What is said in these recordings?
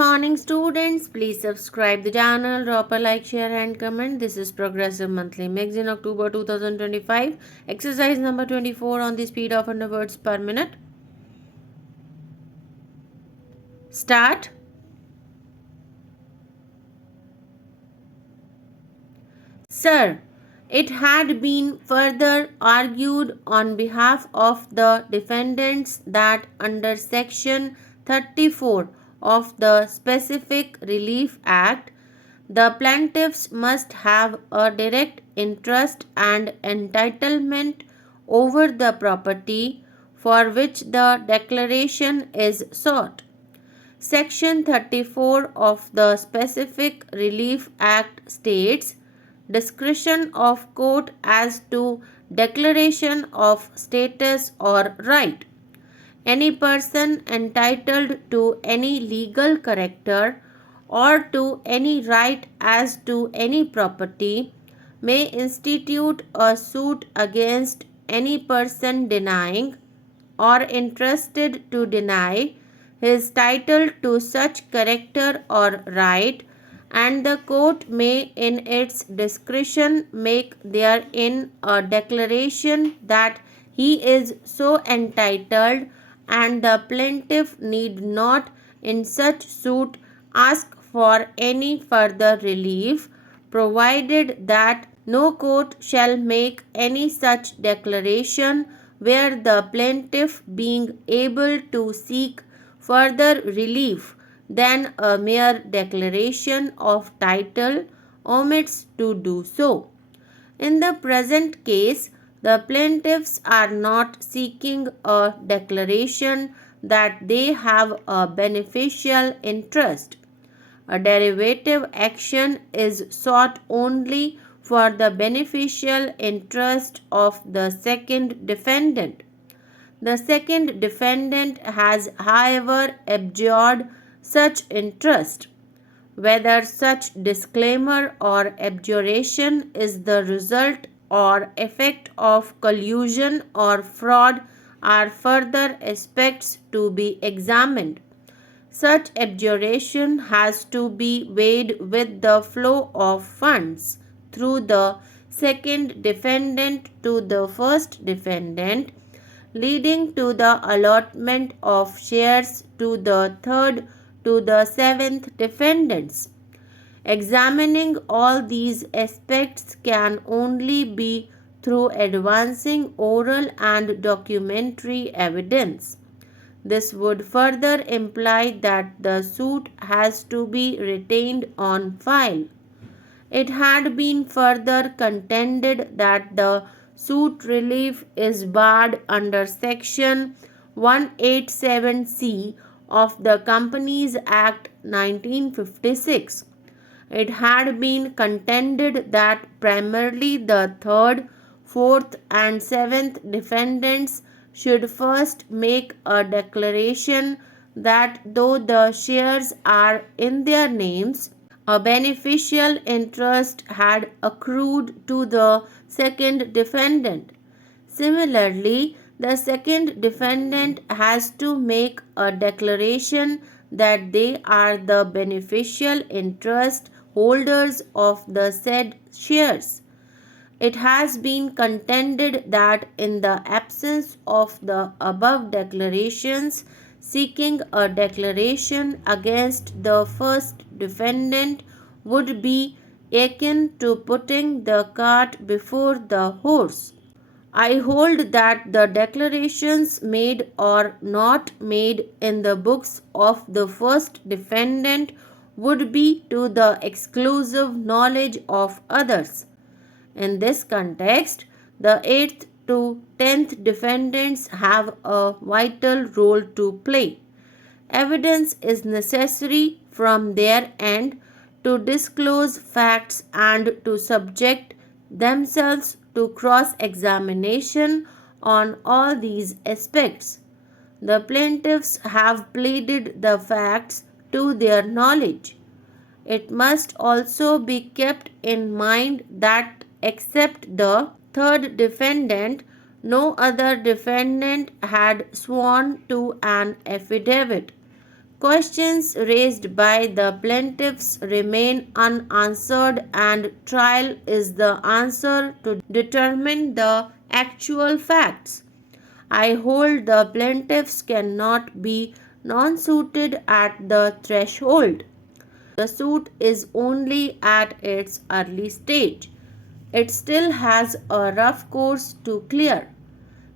Morning students, please subscribe the channel, drop a like, share and comment. This is Progressive Monthly Magazine October 2025. Exercise number 24 on the speed of 100 words per minute. Start. Sir, it had been further argued on behalf of the defendants that under Section 34 of the Specific Relief Act, the plaintiffs must have a direct interest and entitlement over the property for which the declaration is sought. Section 34 of the Specific Relief Act states discretion of court as to declaration of status or right. Any person entitled to any legal character or to any right as to any property may institute a suit against any person denying or interested to deny his title to such character or right, and the court may in its discretion make therein a declaration that he is so entitled, and the plaintiff need not in such suit ask for any further relief, provided that no court shall make any such declaration where the plaintiff, being able to seek further relief than a mere declaration of title, omits to do so. In the present case, the plaintiffs are not seeking a declaration that they have a beneficial interest. A derivative action is sought only for the beneficial interest of the second defendant. The second defendant has, however, abjured such interest. Whether such disclaimer or abjuration is the result or effect of collusion or fraud are further aspects to be examined. Such abjuration has to be weighed with the flow of funds through the second defendant to the first defendant, leading to the allotment of shares to the third to the seventh defendants. Examining all these aspects can only be through advancing oral and documentary evidence. This would further imply that the suit has to be retained on file. It had been further contended that the suit relief is barred under Section 187C of the Companies Act 1956. It had been contended that primarily the third, fourth, and seventh defendants should first make a declaration that though the shares are in their names, a beneficial interest had accrued to the second defendant. Similarly, the second defendant has to make a declaration that they are the beneficial interest holders of the said shares. It has been contended that in the absence of the above declarations, seeking a declaration against the first defendant would be akin to putting the cart before the horse. I hold that the declarations made or not made in the books of the first defendant would be to the exclusive knowledge of others. In this context, the 8th to 10th defendants have a vital role to play. Evidence is necessary from their end to disclose facts and to subject themselves to cross-examination on all these aspects. The plaintiffs have pleaded the facts to their knowledge. It must also be kept in mind that except the third defendant, no other defendant had sworn to an affidavit Questions raised by the plaintiffs remain unanswered, and trial is the answer to determine the actual facts. I hold the plaintiffs cannot be non-suited at the threshold. The suit is only at its early stage. It still has a rough course to clear.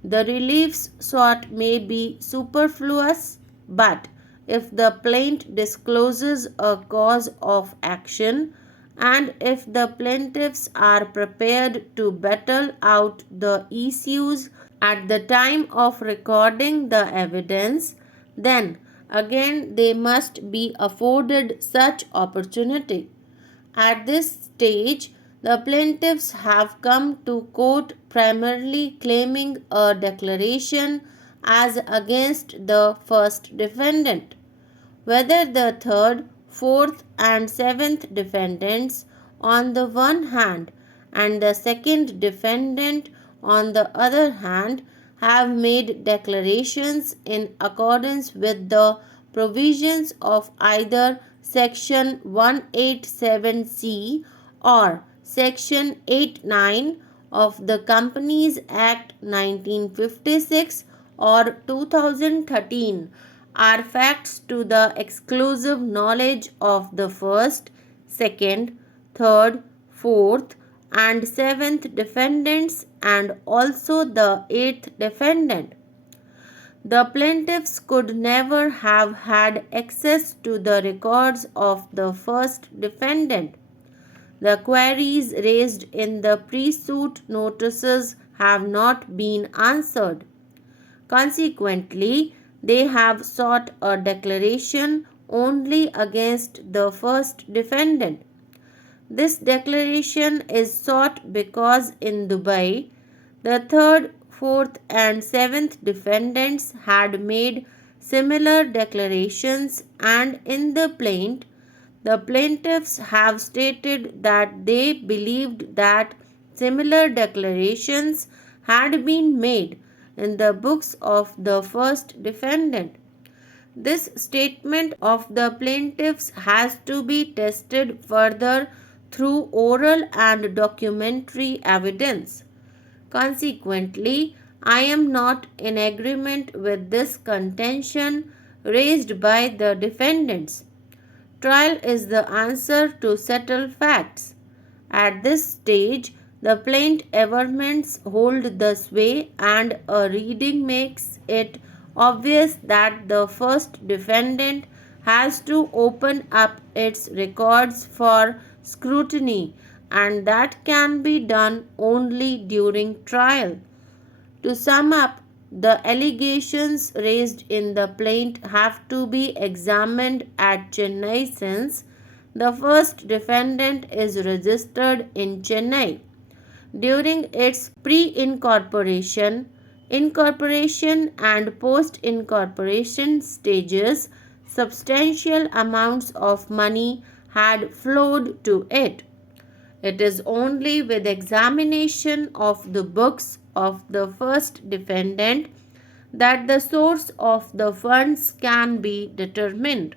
The reliefs sought may be superfluous, but if the plaint discloses a cause of action and if the plaintiffs are prepared to battle out the issues at the time of recording the evidence, then again they must be afforded such opportunity. At this stage, the plaintiffs have come to court primarily claiming a declaration as against the first defendant. Whether the third, fourth, and seventh defendants on the one hand and the second defendant on the other hand have made declarations in accordance with the provisions of either Section 187C or Section 89 of the Companies Act 1956 or 2013 are facts to the exclusive knowledge of the first, second, third, fourth, and seventh defendants and also the eighth defendant. The plaintiffs could never have had access to the records of the first defendant. The queries raised in the pre-suit notices have not been answered. Consequently, they have sought a declaration only against the first defendant. This declaration is sought because in Dubai, the third, fourth, and seventh defendants had made similar declarations, and in the plaint, the plaintiffs have stated that they believed that similar declarations had been made in the books of the first defendant. This statement of the plaintiffs has to be tested further through oral and documentary evidence. Consequently, I am not in agreement with this contention raised by the defendants. Trial is the answer to settle facts. At this stage, the plaint averments hold the sway, and a reading makes it obvious that the first defendant has to open up its records for scrutiny, and that can be done only during trial. To sum up, the allegations raised in the plaint have to be examined at Chennai since the first defendant is registered in Chennai. During its pre-incorporation, incorporation, and post-incorporation stages, substantial amounts of money had flowed to it. It is only with examination of the books of the first defendant that the source of the funds can be determined.